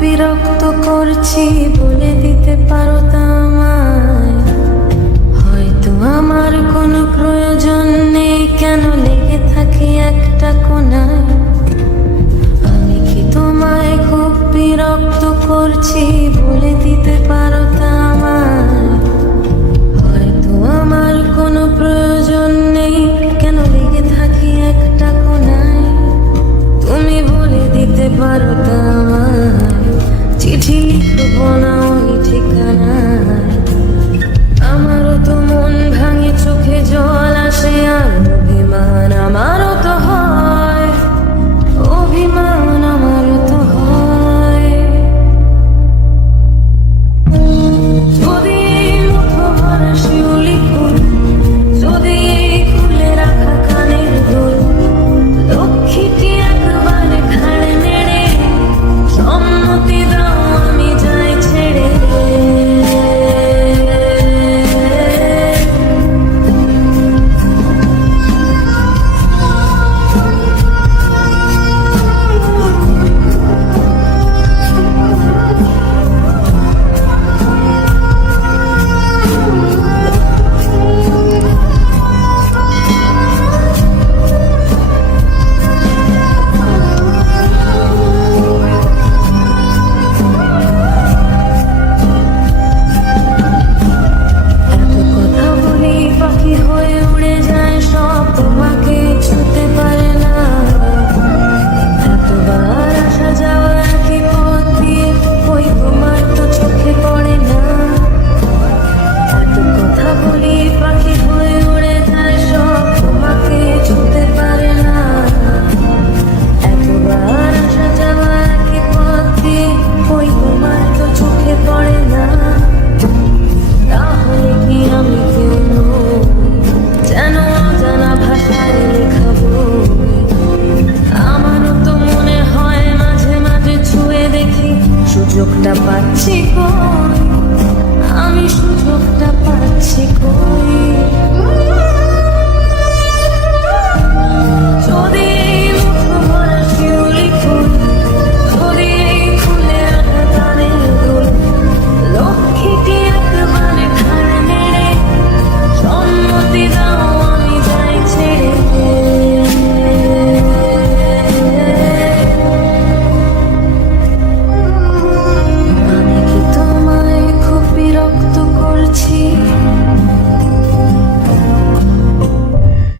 বিরক্ত করছি, বলে দিতে পারো তা আমায়? হয়তো আমার কোনো প্রয়োজন নেই, কেন লেগে থাকি একটা কোণায়? আমি কি তোমায় খুব বিরক্ত করছি, বলে দিতে পারো তা আমায়? হয়তো আমার কোনো প্রয়োজন নেই, কেন লেগে থাকি একটা কোণায়? তুমি বলে দিতে পারো